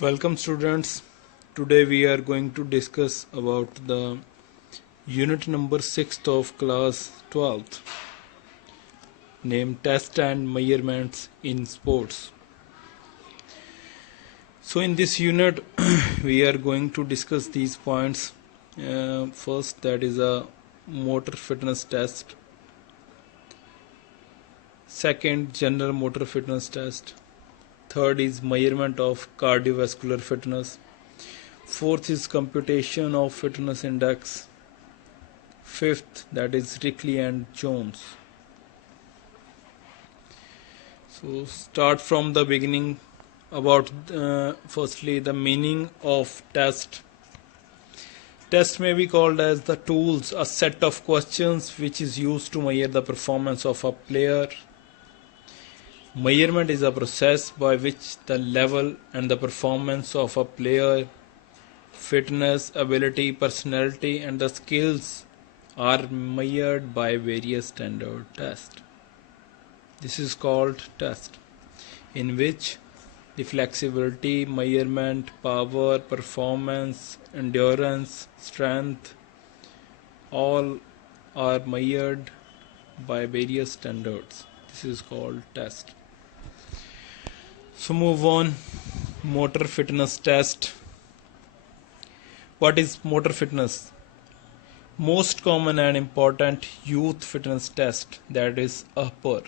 Welcome students. Today we are going to discuss about the unit number 6th of class 12th named Test and Measurements in Sports. So in this unit we are going to discuss these points. First, that is a motor fitness test. Second, general motor fitness test. Third is measurement of cardiovascular fitness. Fourth is computation of fitness index. Fifth, that is Rickley and Jones. So start from the beginning about firstly the meaning of test. Test may be called as the tools, a set of questions which is used to measure the performance of a player. Measurement is a process by which the level and the performance of a player, fitness, ability, personality, and the skills are measured by various standard tests. This is called test, in which the flexibility, measurement, power, performance, endurance, strength, all are measured by various standards. This is called test. So move on. Motor fitness test. What is motor fitness? Most common and important youth fitness test, that is upper,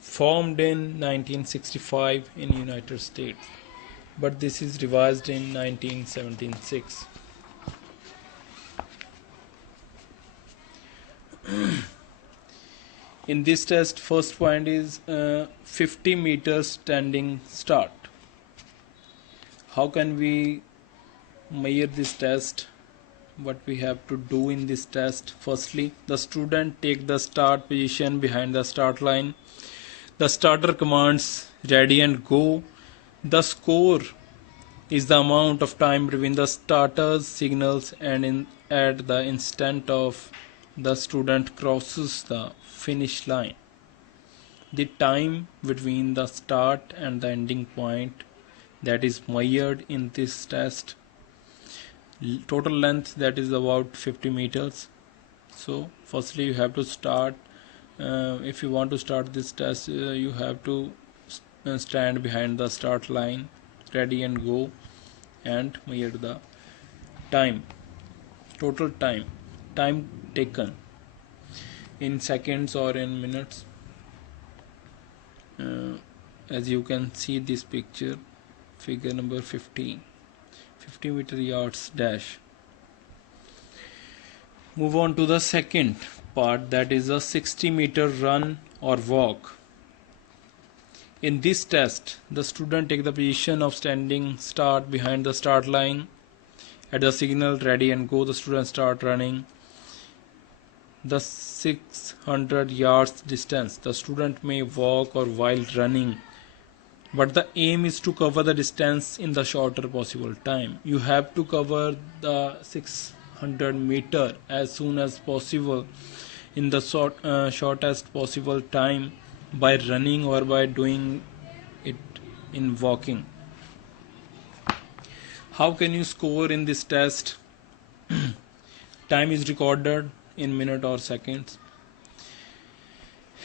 formed in 1965 in United States, but this is revised in 1976. In this test, first point is 50 meters standing start. How can we measure this test? What we have to do in this test? Firstly, the student take the start position behind the start line. The starter commands ready and go. The score is the amount of time between the starter's signals and at the instant of the student crosses the finish line. The time between the start and the ending point that is measured in this test. Total length, that is about 50 meters. So firstly you have to start. If you want to start this test, you have to stand behind the start line, ready and go, and measure the time. Total time taken in seconds or in minutes. As you can see this picture, figure number 15, 50 meter yards dash. Move on to the second part, that is a 60 meter run or walk. In this test, the student take the position of standing start behind the start line. At the signal ready and go, the student start running the 600 yards distance. The student may walk or while running, but the aim is to cover the distance in the shorter possible time. You have to cover the 600 meter as soon as possible in the shortest possible time by running or by doing it in walking. How can you score in this test? Time is recorded in minute or seconds.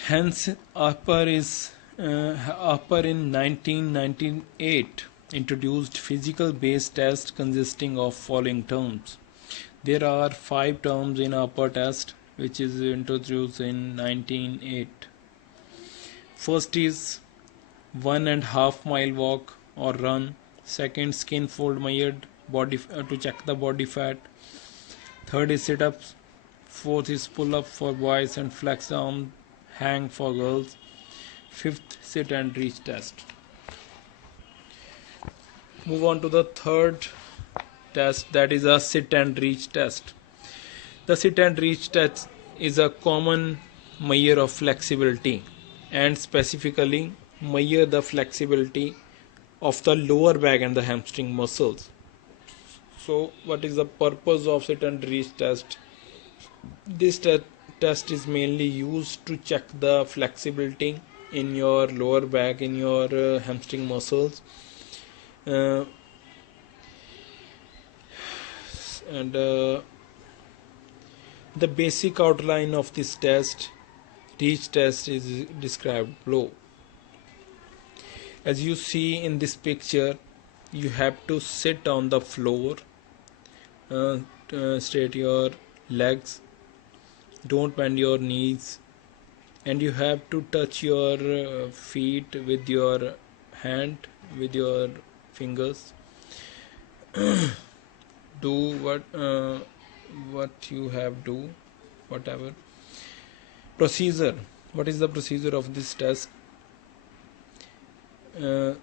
Hence Upper in 1998 introduced physical based test consisting of following terms. There are 5 terms in Upper test which is introduced in 1908. First is 1.5 mile walk or run. Second, skin fold measured body to check the body fat. Third is sit-ups. Fourth is pull-up for boys and flex arm hang for girls. Fifth, sit and reach test. Move on to the third test, that is a sit and reach test. The sit and reach test is a common measure of flexibility and specifically measure the flexibility of the lower back and the hamstring muscles. So what is the purpose of sit and reach test? This test is mainly used to check the flexibility in your lower back, in your hamstring muscles, uh, and the basic outline of this test, each test is described below. As you see in this picture, you have to sit on the floor, straight your legs, don't bend your knees, and you have to touch your feet with your hand, with your fingers. Do what you have do, whatever procedure. What is the procedure of this test? uh,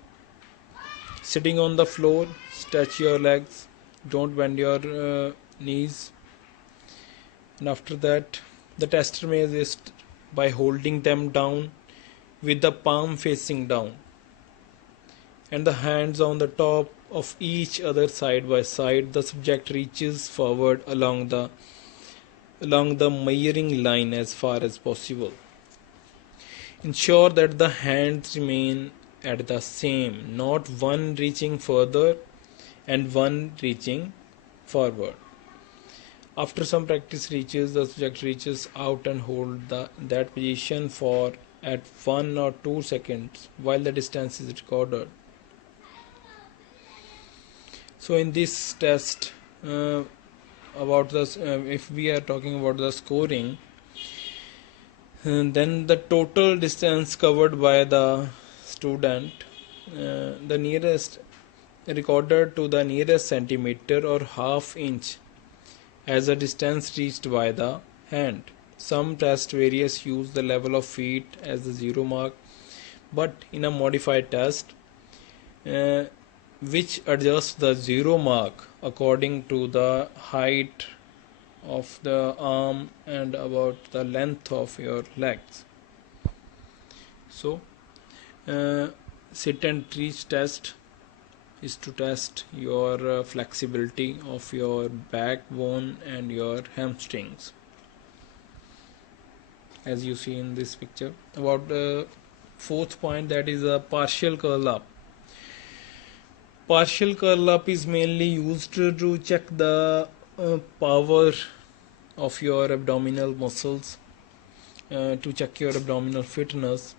Sitting on the floor, stretch your legs, don't bend your knees, and after that the tester may assist by holding them down with the palm facing down and the hands on the top of each other side by side. The subject reaches forward along the measuring line as far as possible. Ensure that the hands remain at the same, not one reaching further and one reaching forward. After some practice, the subject reaches out and hold that position for at 1 or 2 seconds while the distance is recorded. So in this test, about this, if we are talking about the scoring, then the total distance covered by the student, the nearest recorded to the nearest centimeter or half inch as a distance reached by the hand. Some test various use the level of feet as the 0 mark, but in a modified test, which adjusts the 0 mark according to the height of the arm and about the length of your legs. So sit and reach test is to test your flexibility of your backbone and your hamstrings, as you see in this picture. About the fourth point, that is a partial curl up. Partial curl up is mainly used to check the power of your abdominal muscles, to check your abdominal fitness.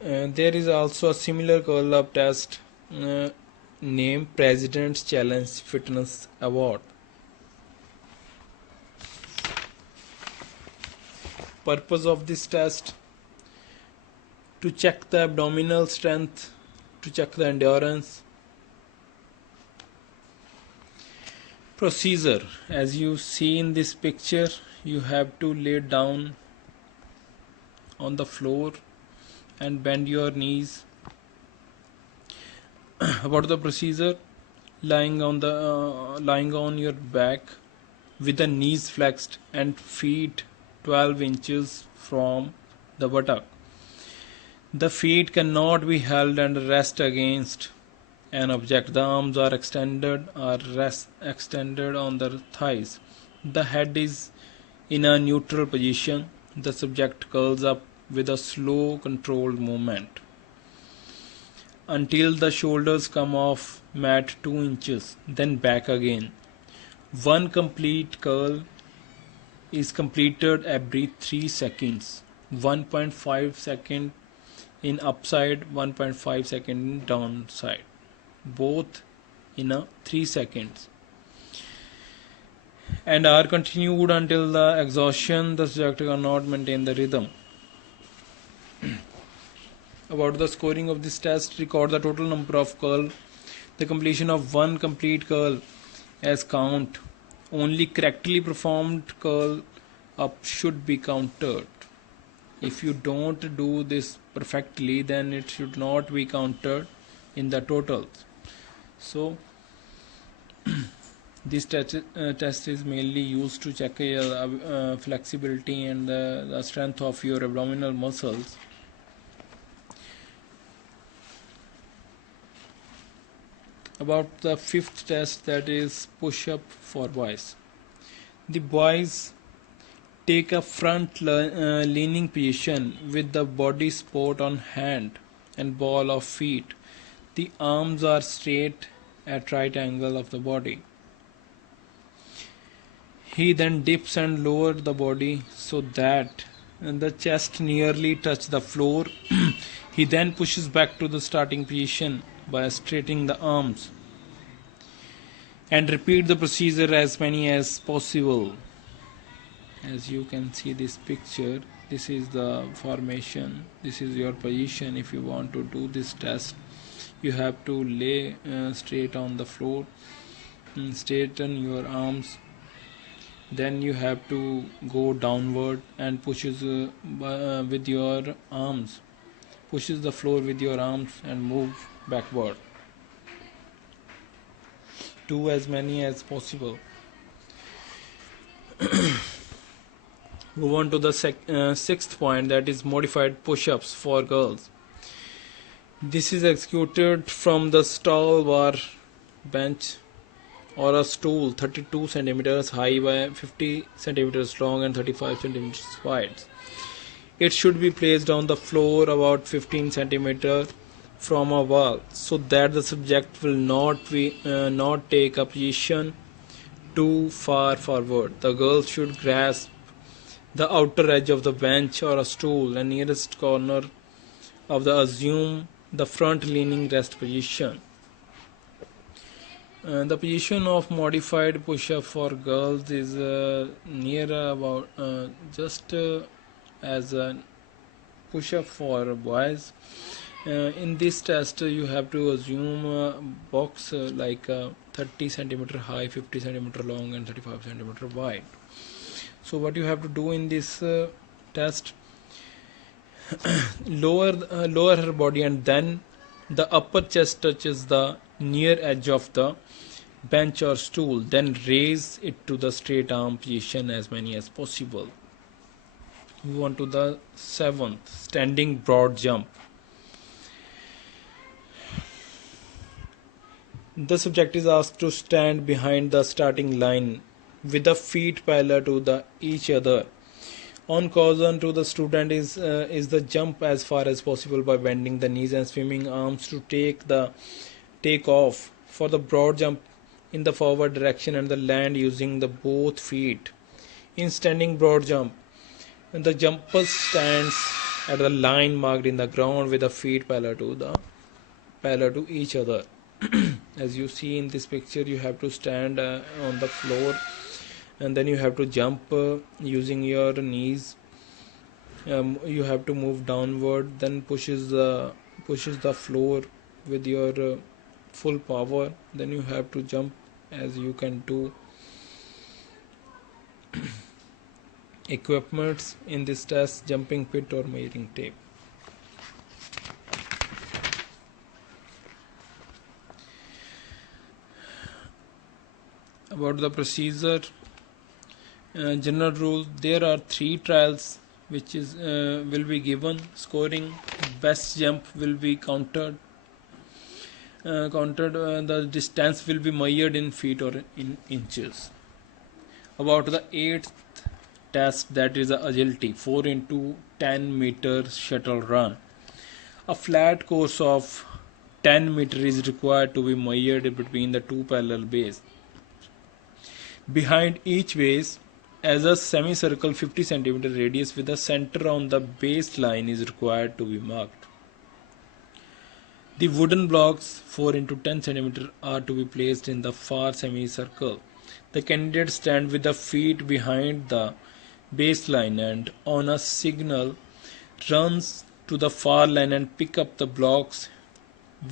There is also a similar curl up test named President's Challenge Fitness Award. Purpose of this test: to check the abdominal strength, to check the endurance. Procedure: as you see in this picture, you have to lay down on the floor and bend your knees. About the procedure: lying on your back with the knees flexed and feet 12 inches from the buttock. The feet cannot be held and rest against an object. The arms are extended on the thighs. The head is in a neutral position. The subject curls up with a slow, controlled movement until the shoulders come off mat 2 inches, then back again. One complete curl is completed every 3 seconds. 1.5 second in upside, 1.5 second in downside, both in a 3 seconds, and are continued until the exhaustion. The subject cannot maintain the rhythm. About the scoring of this test: record the total number of curl. The completion of one complete curl as count. Only correctly performed curl up should be counted. If you don't do this perfectly, then it should not be counted in the totals. So this test is mainly used to check your flexibility and the strength of your abdominal muscles. About the fifth test, that is push-up for boys. The boys take a front leaning position with the body support on hand and ball of feet. The arms are straight at right angle of the body. He then dips and lowers the body so that the chest nearly touches the floor. He then pushes back to the starting position by straightening the arms and repeat the procedure as many as possible. As you can see this picture, this is the formation, this is your position. If you want to do this test, you have to lay straight on the floor, straighten your arms, then you have to go downward and pushes with your arms, pushes the floor with your arms and move backward. Do as many as possible. Move on to the sixth point, that is modified push-ups for girls. This is executed from the stall bar bench or a stool 32 centimeters high by 50 centimeters long and 35 centimeters wide. It should be placed on the floor about 15 centimeters from a wall so that the subject will not take a position too far forward. The girl should grasp the outer edge of the bench or a stool and nearest corner of the assume the front leaning rest position. The position of modified push-up for girls is near about just as a push-up for boys. In this test, you have to assume a box like 30 centimeter high, 50 centimeter long, and 35 centimeter wide. So what you have to do in this test, lower her body and then the upper chest touches the near edge of the bench or stool, then raise it to the straight arm position as many as possible. Move on to the seventh, standing broad jump. The subject is asked to stand behind the starting line with the feet parallel to each other. On caution to the student is the jump as far as possible by bending the knees and swinging arms to take off for the broad jump in the forward direction and the land using the both feet. In standing broad jump, the jumper stands at the line marked in the ground with the feet parallel to each other. As you see in this picture, you have to stand on the floor and then you have to jump using your knees. You have to move downward, then pushes the floor with your full power. Then you have to jump as you can do. Equipments in this test: jumping pit or measuring tape. About the procedure, general rule: there are 3 trials which will be given. Scoring: best jump will be counted. The distance will be measured in feet or in inches. About the 8th test, that is the agility, 4 into 10 meter shuttle run. A flat course of 10 meter is required to be measured between the 2 parallel bases. Behind each base, as a semicircle 50 cm radius with a center on the baseline is required to be marked. The wooden blocks 4 into 10 cm are to be placed in the far semicircle. The candidate stand with the feet behind the baseline and on a signal runs to the far line and pick up the blocks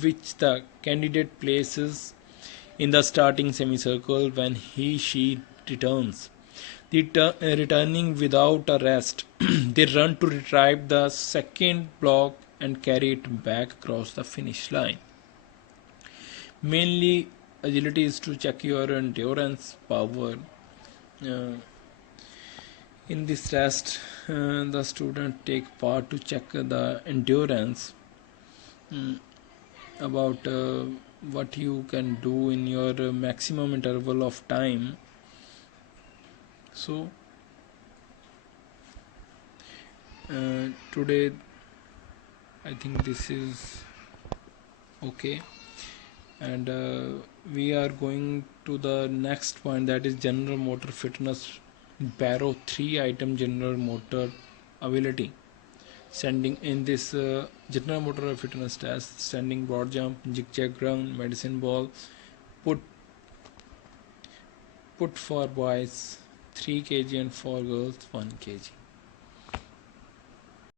which the candidate places in the starting semicircle when she returns. Returning without a rest, they run to retrieve the second block and carry it back across the finish line. Mainly, agility is to check your endurance power. In this test, the student take part to check the endurance about what you can do in your maximum interval of time. So today I think this is okay. And we are going to the next point, that is general motor fitness. Barrow 3 item general motor ability. Standing in this general motor fitness test: standing, broad jump, zigzag run, medicine ball, put for boys 3 kg and for girls 1 kg.